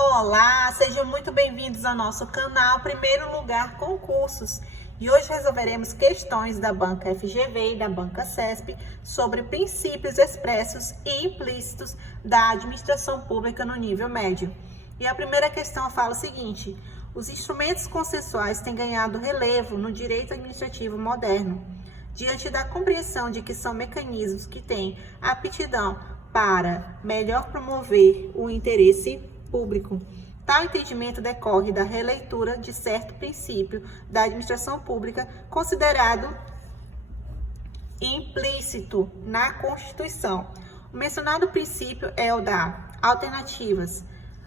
Olá, sejam muito bem-vindos ao nosso canal Primeiro Lugar Concursos. E hoje resolveremos questões da banca FGV e da banca CESP sobre princípios expressos e implícitos da administração pública no nível médio. E a primeira questão fala o seguinte: os instrumentos consensuais têm ganhado relevo no direito administrativo moderno, diante da compreensão de que são mecanismos que têm aptidão para melhor promover o interesse público. Tal entendimento decorre da releitura de certo princípio da administração pública considerado implícito na Constituição. O mencionado princípio é o da alternativas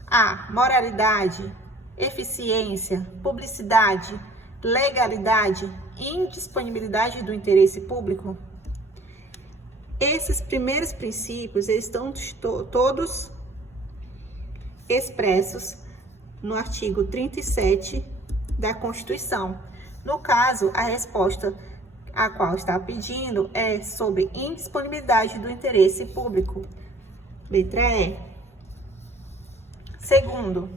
a moralidade, eficiência, publicidade, legalidade e indisponibilidade do interesse público. Esses primeiros princípios eles estão todos expressos no artigo 37 da Constituição. No caso, a resposta a qual está pedindo é sobre indisponibilidade do interesse público. Letra E. Segundo,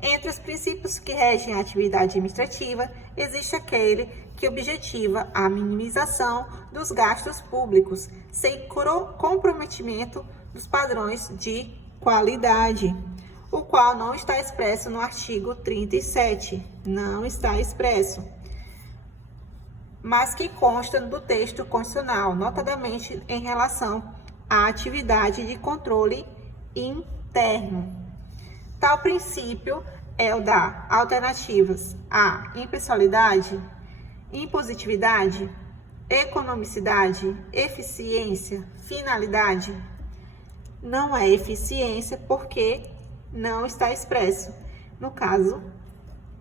entre os princípios que regem a atividade administrativa, existe aquele que objetiva a minimização dos gastos públicos, sem comprometimento dos padrões de qualidade, o qual não está expresso no artigo 37, não está expresso, mas que consta do texto constitucional, notadamente em relação à atividade de controle interno. Tal princípio é o da alternativas a impessoalidade, impositividade, economicidade, eficiência, finalidade. Não é eficiência porque não está expresso. No caso,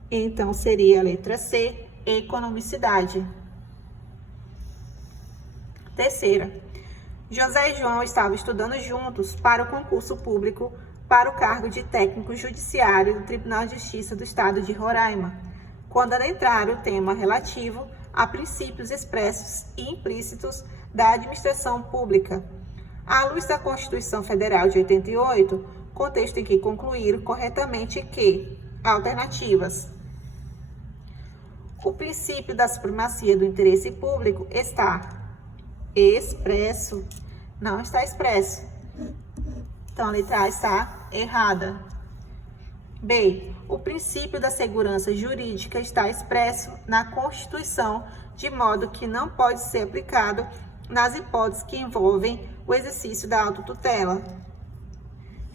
então seria a letra C, economicidade. Terceira, José e João estavam estudando juntos para o concurso público para o cargo de técnico judiciário do Tribunal de Justiça do Estado de Roraima, quando adentraram o tema relativo a princípios expressos e implícitos da administração pública. À luz da Constituição Federal de 88, contexto em que concluíram corretamente que alternativas. O princípio da supremacia do interesse público está expresso, não está expresso. Então, a letra A está errada. B. O princípio da segurança jurídica está expresso na Constituição, de modo que não pode ser aplicado nas hipóteses que envolvem o exercício da autotutela.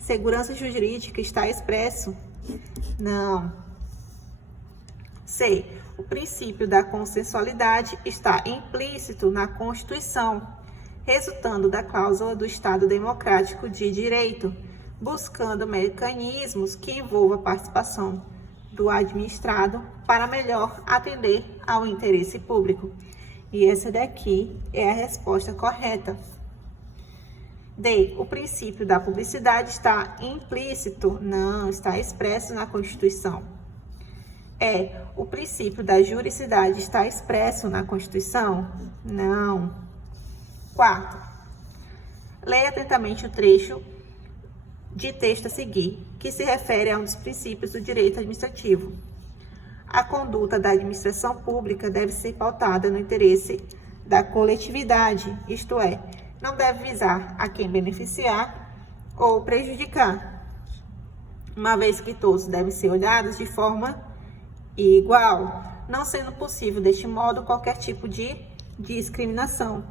Segurança jurídica está expresso? Não. C. O princípio da consensualidade está implícito na Constituição, resultando da cláusula do Estado Democrático de Direito, buscando mecanismos que envolvam a participação do administrado para melhor atender ao interesse público. E essa daqui é a resposta correta. D. O princípio da publicidade está implícito? Não, está expresso na Constituição. E. O princípio da juridicidade está expresso na Constituição? Não. 4. Leia atentamente o trecho de texto a seguir, que se refere a um dos princípios do direito administrativo. A conduta da administração pública deve ser pautada no interesse da coletividade, isto é, não deve visar a quem beneficiar ou prejudicar, uma vez que todos devem ser olhados de forma igual, não sendo possível, deste modo, qualquer tipo de discriminação.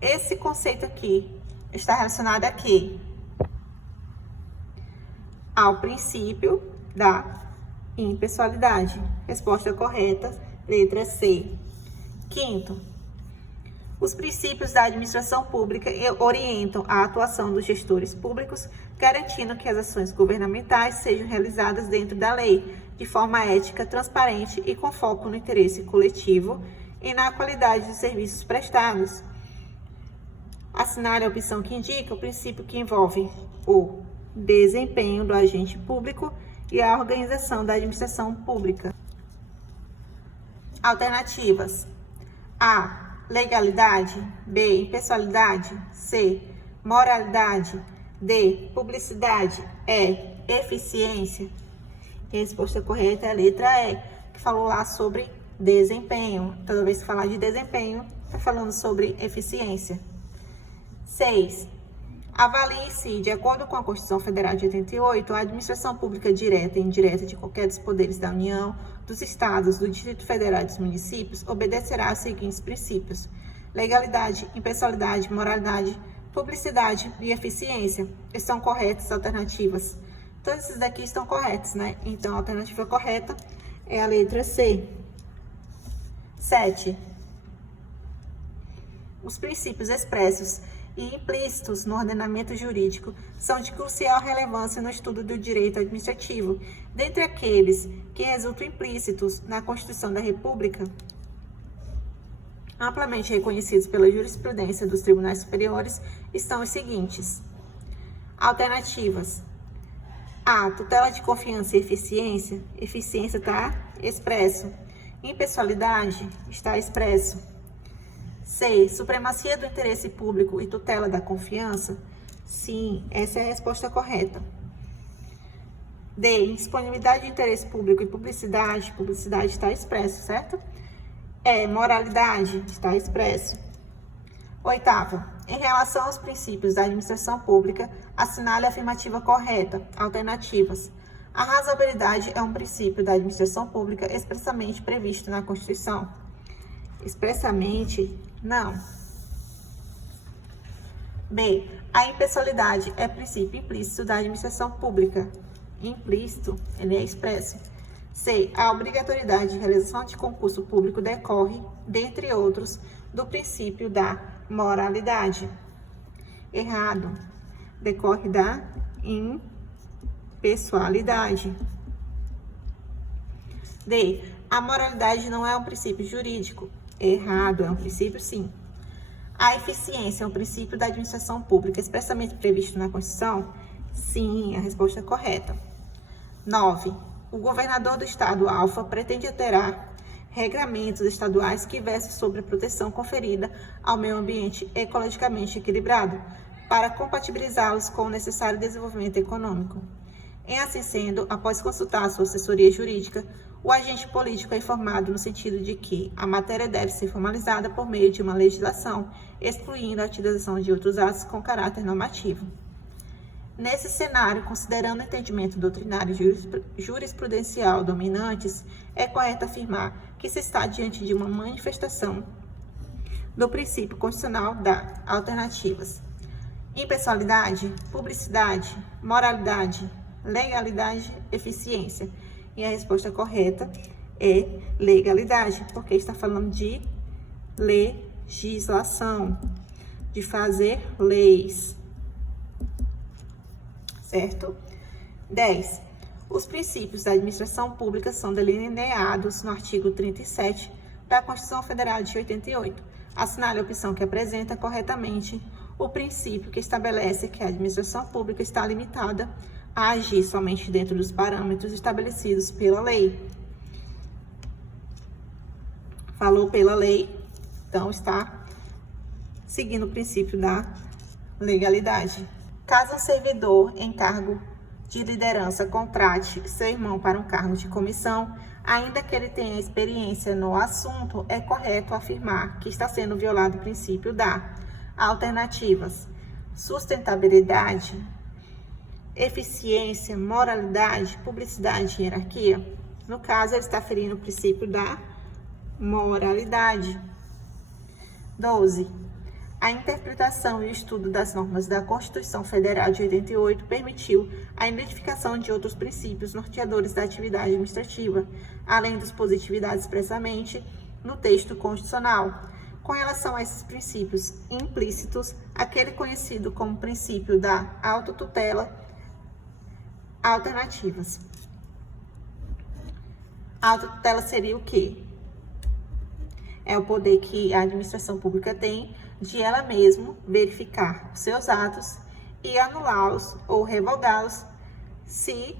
Esse conceito aqui está relacionado a quê? Ao princípio da impessoalidade. Resposta correta, letra C. Quinto, os princípios da administração pública orientam a atuação dos gestores públicos, garantindo que as ações governamentais sejam realizadas dentro da lei, de forma ética, transparente e com foco no interesse coletivo e na qualidade dos serviços prestados. Assinale a opção que indica o princípio que envolve o desempenho do agente público e a organização da administração pública. Alternativas: A. Legalidade. B. Impessoalidade. C. Moralidade. D. Publicidade. E. eficiência? E a resposta correta é a letra E, que falou lá sobre desempenho. Toda vez que falar de desempenho, está falando sobre eficiência. 6. Avalie se, de acordo com a Constituição Federal de 88, a administração pública direta e indireta de qualquer dos poderes da União, dos Estados, do Distrito Federal e dos municípios obedecerá aos seguintes princípios: legalidade, impessoalidade, moralidade, publicidade e eficiência. Estão corretas as alternativas? Todos esses daqui estão corretos, né? Então, a alternativa correta é a letra C. 7. Os princípios expressos e implícitos no ordenamento jurídico são de crucial relevância no estudo do direito administrativo. Dentre aqueles que resultam implícitos na Constituição da República, amplamente reconhecidos pela jurisprudência dos tribunais superiores, estão os seguintes. Alternativas: A. Tutela de confiança e eficiência. Eficiência está expresso. Impessoalidade está expresso. C. Supremacia do interesse público e tutela da confiança. Sim, essa é a resposta correta. D. Indisponibilidade de interesse público e publicidade. Publicidade está expresso, certo? E. Moralidade está expresso. 8º. Em relação aos princípios da administração pública, assinale a afirmativa correta. Alternativas: a razoabilidade é um princípio da administração pública expressamente previsto na Constituição. Expressamente, não. B. A impessoalidade é princípio implícito da administração pública. Implícito, ele é expresso. C. A obrigatoriedade de realização de concurso público decorre, dentre outros, do princípio da moralidade. Errado. Decorre da impessoalidade. D. A moralidade não é um princípio jurídico. Errado, é um princípio sim. A eficiência é um princípio da administração pública expressamente previsto na Constituição? Sim, a resposta é correta. 9. O governador do estado alfa pretende alterar regramentos estaduais que versam sobre a proteção conferida ao meio ambiente ecologicamente equilibrado, para compatibilizá-los com o necessário desenvolvimento econômico. Em assim sendo, após consultar sua assessoria jurídica, o agente político é informado no sentido de que a matéria deve ser formalizada por meio de uma legislação, excluindo a utilização de outros atos com caráter normativo. Nesse cenário, considerando o entendimento doutrinário e jurisprudencial dominantes, é correto afirmar que se está diante de uma manifestação do princípio constitucional da alternativas: impessoalidade, publicidade, moralidade, legalidade, eficiência. E a resposta correta é legalidade, porque está falando de legislação, de fazer leis. Certo? 10. Os princípios da administração pública são delineados no artigo 37 da Constituição Federal de 88. Assinale a opção que apresenta corretamente o princípio que estabelece que a administração pública está limitada a agir somente dentro dos parâmetros estabelecidos pela lei. Falou pela lei, então está seguindo o princípio da legalidade. Caso um servidor em cargo de liderança contrate seu irmão para um cargo de comissão, ainda que ele tenha experiência no assunto, é correto afirmar que está sendo violado o princípio da alternativas: sustentabilidade, eficiência, moralidade, publicidade e hierarquia. No caso, ele está ferindo o princípio da moralidade. 12. A interpretação e o estudo das normas da Constituição Federal de 88 permitiu a identificação de outros princípios norteadores da atividade administrativa, além dos positividades expressamente no texto constitucional. Com relação a esses princípios implícitos, aquele conhecido como princípio da autotutela, alternativas. A autotutela seria o quê? É o poder que a administração pública tem de ela mesma verificar os seus atos e anulá-los ou revogá-los se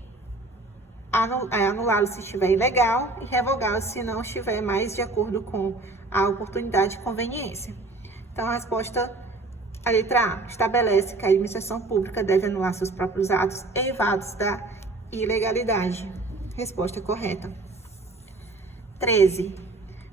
anulá-los se estiver ilegal e revogá-los se não estiver mais de acordo com a oportunidade e conveniência. Então, a resposta, a letra A, estabelece que a administração pública deve anular seus próprios atos eivados da ilegalidade. Resposta correta. 13.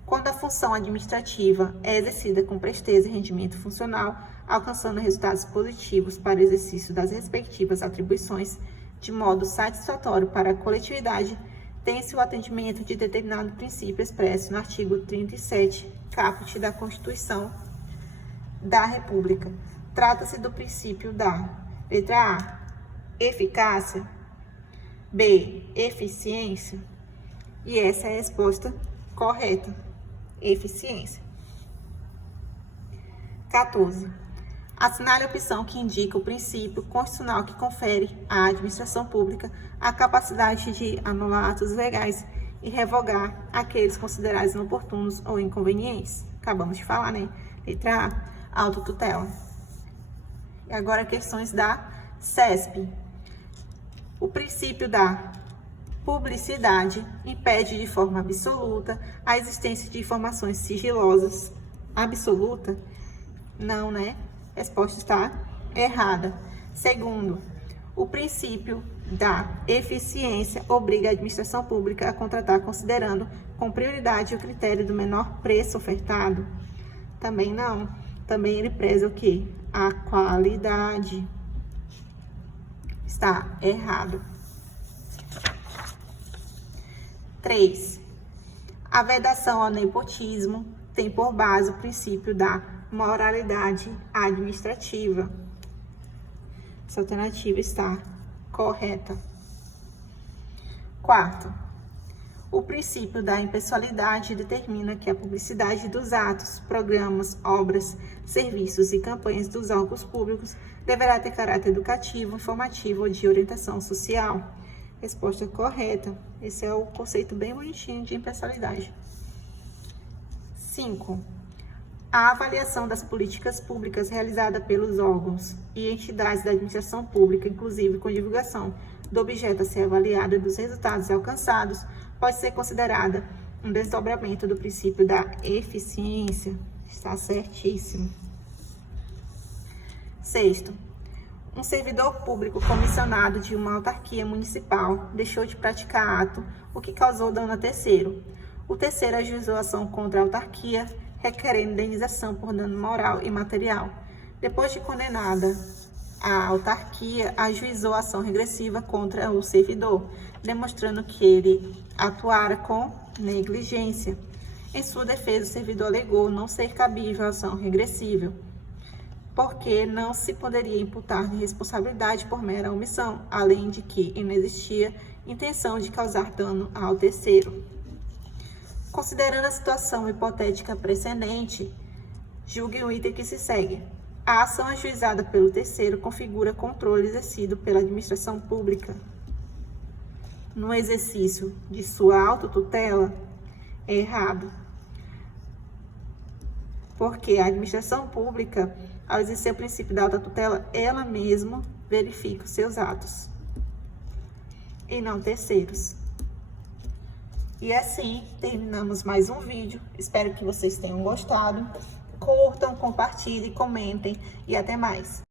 Quando a função administrativa é exercida com presteza e rendimento funcional, alcançando resultados positivos para o exercício das respectivas atribuições de modo satisfatório para a coletividade, tem-se o atendimento de determinado princípio expresso no artigo 37, caput da Constituição da República. Trata-se do princípio da letra A, eficácia, B, eficiência, e essa é a resposta correta, eficiência. 14. Assinale a opção que indica o princípio constitucional que confere à administração pública a capacidade de anular atos legais e revogar aqueles considerados inoportunos ou inconvenientes. Acabamos de falar, né? Letra A, autotutela. E agora questões da CESP. O princípio da publicidade impede de forma absoluta a existência de informações sigilosas. Absoluta? Não, né? Resposta está errada. Segundo, o princípio da eficiência obriga a administração pública a contratar considerando com prioridade o critério do menor preço ofertado. Também não. Também ele preza o quê? A qualidade. Está errado. 3. A vedação ao nepotismo tem por base o princípio da moralidade administrativa. Essa alternativa está correta. 4. O princípio da impessoalidade determina que a publicidade dos atos, programas, obras, serviços e campanhas dos órgãos públicos deverá ter caráter educativo, informativo ou de orientação social. Resposta correta. Esse é o conceito bem bonitinho de impessoalidade. 5. A avaliação das políticas públicas realizada pelos órgãos e entidades da administração pública, inclusive com divulgação do objeto a ser avaliado e dos resultados alcançados, pode ser considerada um desdobramento do princípio da eficiência. Está certíssimo. 6. Um servidor público comissionado de uma autarquia municipal deixou de praticar ato, o que causou dano a terceiro. O terceiro ajuizou a ação contra a autarquia, requerendo indenização por dano moral e material. Depois de condenada, a autarquia ajuizou a ação regressiva contra o servidor, demonstrando que ele atuara com negligência. Em sua defesa, o servidor alegou não ser cabível a ação regressiva, porque não se poderia imputar de responsabilidade por mera omissão, além de que não existia intenção de causar dano ao terceiro. Considerando a situação hipotética precedente, julgue o item que se segue. A ação ajuizada pelo terceiro configura controle exercido pela administração pública no exercício de sua autotutela? É errado. Porque a administração pública, ao exercer o princípio da autotutela, ela mesma verifica os seus atos, e não terceiros. E assim, terminamos mais um vídeo. Espero que vocês tenham gostado. Curtam, compartilhem, comentem e até mais.